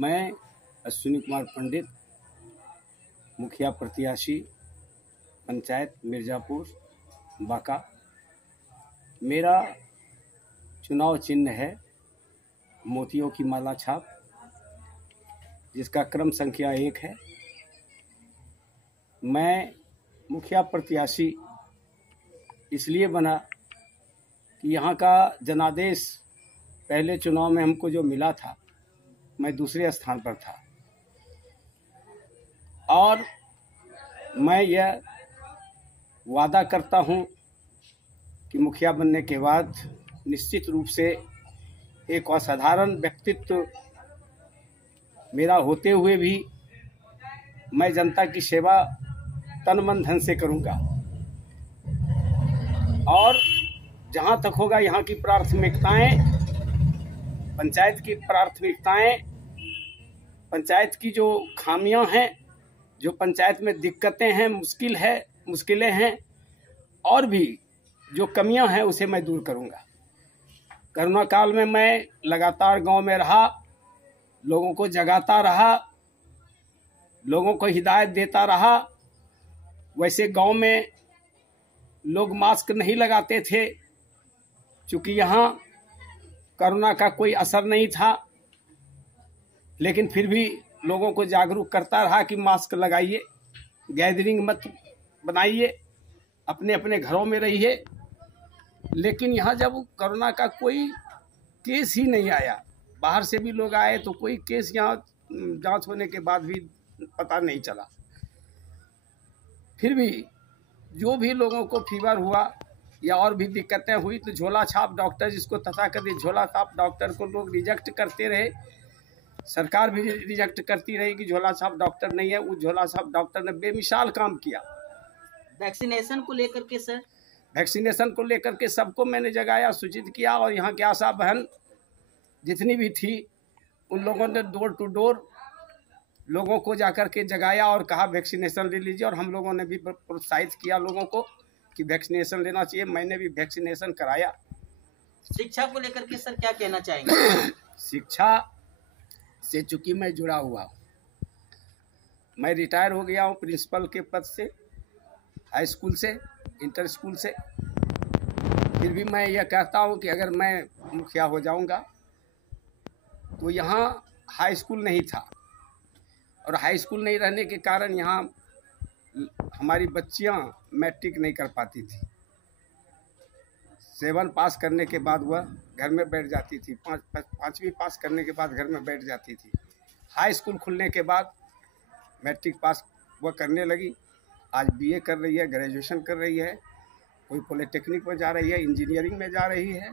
मैं अश्विनी कुमार पंडित, मुखिया प्रत्याशी, पंचायत मिर्ज़ापुर बांका। मेरा चुनाव चिन्ह है मोतियों की माला छाप, जिसका क्रम संख्या 1 है। मैं मुखिया प्रत्याशी इसलिए बना कि यहाँ का जनादेश पहले चुनाव में हमको जो मिला था, मैं दूसरे स्थान पर था और मैं यह वादा करता हूँ कि मुखिया बनने के बाद निश्चित रूप से एक असाधारण व्यक्तित्व मेरा होते हुए भी मैं जनता की सेवा तन मन धन से करूँगा। और जहाँ तक होगा यहाँ की प्राथमिकताएं, पंचायत की प्राथमिकताएं, पंचायत की जो खामियां हैं, जो पंचायत में दिक्कतें हैं, मुश्किलें हैं और भी जो कमियां हैं, उसे मैं दूर करूंगा। कोरोना काल में मैं लगातार गांव में रहा, लोगों को जगाता रहा, लोगों को हिदायत देता रहा। वैसे गांव में लोग मास्क नहीं लगाते थे, चूँकि यहाँ कोरोना का कोई असर नहीं था, लेकिन फिर भी लोगों को जागरूक करता रहा कि मास्क लगाइए, गैदरिंग मत बनाइए, अपने अपने घरों में रहिए। लेकिन यहाँ जब कोरोना का कोई केस ही नहीं आया, बाहर से भी लोग आए तो कोई केस यहाँ जांच होने के बाद भी पता नहीं चला। फिर भी जो भी लोगों को फीवर हुआ या और भी दिक्कतें हुई तो झोला छाप डॉक्टर, जिसको तथाकथित झोला छाप डॉक्टर को लोग रिजेक्ट करते रहे, सरकार भी रिजेक्ट करती रही कि झोला छाप डॉक्टर नहीं है। उस झोला छाप डॉक्टर ने बेमिसाल काम किया। वैक्सीनेशन को लेकर के सर, वैक्सीनेशन को लेकर के सबको मैंने जगाया, सूचित किया और यहाँ की आशा बहन जितनी भी थी उन लोगों ने डोर टू डोर लोगों को जाकर के जगाया और कहा वैक्सीनेशन ले लीजिए। और हम लोगों ने भी प्रोत्साहित किया लोगों को कि वैक्सीनेशन लेना चाहिए। मैंने भी वैक्सीनेशन कराया। शिक्षा को लेकर के सर क्या कहना चाहेंगे? शिक्षा से चूंकि मैं जुड़ा हुआ हूँ, मैं रिटायर हो गया हूँ प्रिंसिपल के पद से, हाई स्कूल से, इंटर स्कूल से। फिर भी मैं यह कहता हूँ कि अगर मैं मुखिया हो जाऊँगा तो यहाँ हाई स्कूल नहीं था और हाई स्कूल नहीं रहने के कारण यहाँ हमारी बच्चियाँ मैट्रिक नहीं कर पाती थी। 7 पास करने के बाद वह घर में बैठ जाती थी, 5वीं पास करने के बाद घर में बैठ जाती थी। हाई स्कूल खुलने के बाद मैट्रिक पास वह करने लगी। आज BA कर रही है, ग्रेजुएशन कर रही है, कोई पॉलिटेक्निक में जा रही है, इंजीनियरिंग में जा रही है।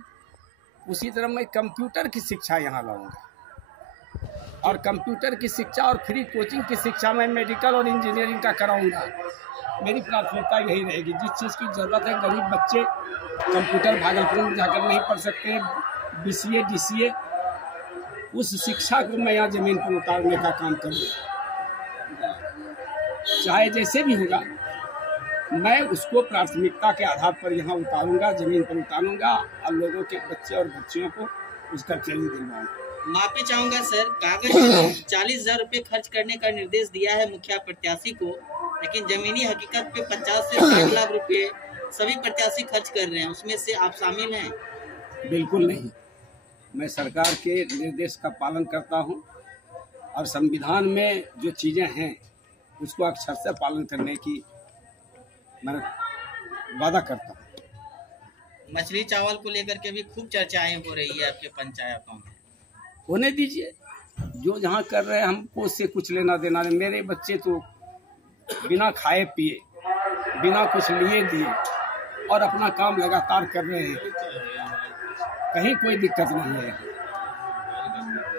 उसी तरह मैं कंप्यूटर की शिक्षा यहाँ लाऊंगा और कंप्यूटर की शिक्षा और फ्री कोचिंग की शिक्षा में मेडिकल और इंजीनियरिंग का कराऊंगा। मेरी प्राथमिकता यही रहेगी। जिस चीज़ की ज़रूरत है, गरीब बच्चे कंप्यूटर भागलपुर में जाकर नहीं पढ़ सकते, BCA DCA, उस शिक्षा को मैं यहाँ ज़मीन पर उतारने का काम करूँगा। चाहे जैसे भी होगा, मैं उसको प्राथमिकता के आधार पर यहाँ उतारूँगा, ज़मीन पर उतारूँगा और लोगों के बच्चे और बच्चियों को उसका ट्रेनिंग दिलवाऊँगा। माफी चाहूंगा सर, कागज पर 40,000 रुपये खर्च करने का निर्देश दिया है मुखिया प्रत्याशी को, लेकिन जमीनी हकीकत पे 50 से 60 लाख रुपए सभी प्रत्याशी खर्च कर रहे हैं। उसमें से आप शामिल हैं? बिल्कुल नहीं। मैं सरकार के निर्देश का पालन करता हूं और संविधान में जो चीज़ें हैं उसको अक्षर से पालन करने की मैं वादा करता हूं। मछली चावल को लेकर के भी खूब चर्चाएं हो रही है आपके पंचायतों में। होने दीजिए, जो जहाँ कर रहे हैं हमको उससे कुछ लेना देना नहीं। मेरे बच्चे तो बिना खाए पिए, बिना कुछ लिए दिए और अपना काम लगातार कर रहे हैं, कहीं कोई दिक्कत नहीं है।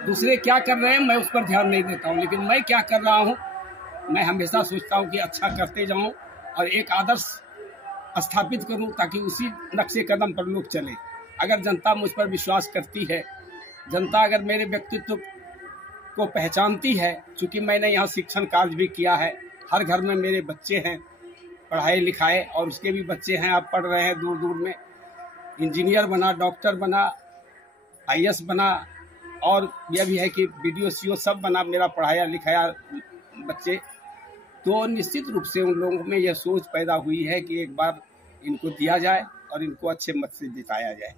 दूसरे क्या कर रहे हैं मैं उस पर ध्यान नहीं देता हूँ, लेकिन मैं क्या कर रहा हूँ मैं हमेशा सोचता हूँ कि अच्छा करते जाऊँ और एक आदर्श स्थापित करूँ ताकि उसी नक्शे कदम पर लोग चलें। अगर जनता मुझ पर विश्वास करती है, जनता अगर मेरे व्यक्तित्व को पहचानती है, चूँकि मैंने यहाँ शिक्षण कार्य भी किया है, हर घर में मेरे बच्चे हैं पढ़ाए लिखाए और उसके भी बच्चे हैं, आप पढ़ रहे हैं दूर दूर में, इंजीनियर बना, डॉक्टर बना, IAS बना, और यह भी है कि वीडियो सीओ सब बना, मेरा पढ़ाया लिखाया बच्चे, तो निश्चित रूप से उन लोगों में यह सोच पैदा हुई है कि एक बार इनको दिया जाए और इनको अच्छे मत से जिताया जाए।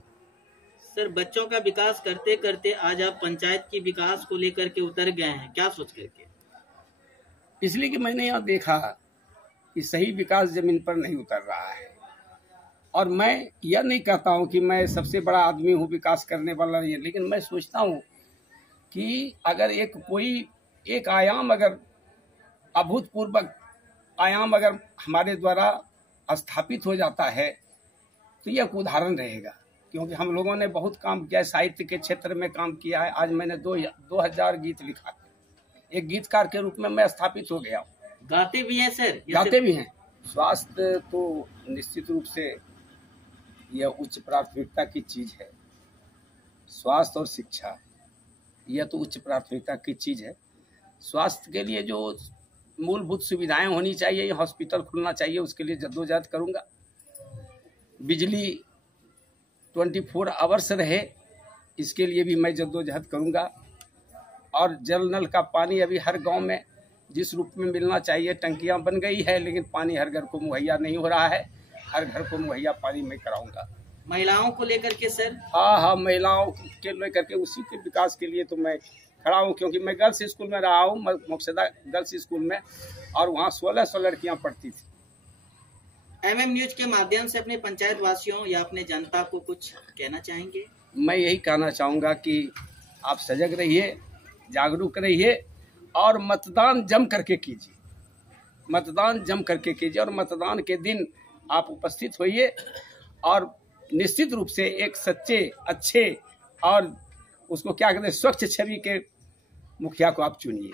सर, बच्चों का विकास करते करते आज आप पंचायत की विकास को लेकर के उतर गए हैं, क्या सोच करके? इसलिए कि मैंने यहाँ देखा कि सही विकास जमीन पर नहीं उतर रहा है। और मैं यह नहीं कहता हूँ कि मैं सबसे बड़ा आदमी हूँ, विकास करने वाला नहीं है, लेकिन मैं सोचता हूँ कि अगर एक आयाम, अगर अभूतपूर्व आयाम अगर हमारे द्वारा स्थापित हो जाता है तो यह एक उदाहरण रहेगा। क्योंकि हम लोगों ने बहुत काम किया है, साहित्य के क्षेत्र में काम किया है। आज मैंने 2000 गीत लिखा, एक गीतकार के रूप में मैं स्थापित हो गया हूँ। गाते भी हैं सर? गाते भी हैं। स्वास्थ्य तो निश्चित रूप से यह उच्च प्राथमिकता की चीज है। स्वास्थ्य और शिक्षा यह तो उच्च प्राथमिकता की चीज है। स्वास्थ्य के लिए जो मूलभूत सुविधाएं होनी चाहिए, ये हॉस्पिटल खुलना चाहिए, उसके लिए जद्दोजहद करूंगा। बिजली 24 आवर्स रहे, इसके लिए भी मैं जद्दोजहद करूंगा। और जल नल का पानी अभी हर गांव में जिस रूप में मिलना चाहिए, टंकियां बन गई है, लेकिन पानी हर घर को मुहैया नहीं हो रहा है। हर घर को मुहैया पानी मैं कराऊंगा। महिलाओं को लेकर के सर? हाँ, महिलाओं के लेकर के उसी के विकास के लिए तो मैं खड़ा हूँ। क्योंकि मैं गर्ल्स स्कूल में रहा हूँ, मोक्षदा गर्ल्स स्कूल में, और वहाँ 1600 लड़कियाँ पढ़ती थी। MM न्यूज के माध्यम से अपने पंचायत वासियों या अपने जनता को कुछ कहना चाहेंगे? मैं यही कहना चाहूँगा कि आप सजग रहिए, जागरूक रहिए और मतदान जम करके कीजिए। मतदान जम करके कीजिए और मतदान के दिन आप उपस्थित होइए और निश्चित रूप से एक सच्चे, अच्छे और उसको क्या कहते हैं, स्वच्छ छवि के मुखिया को आप चुनिए।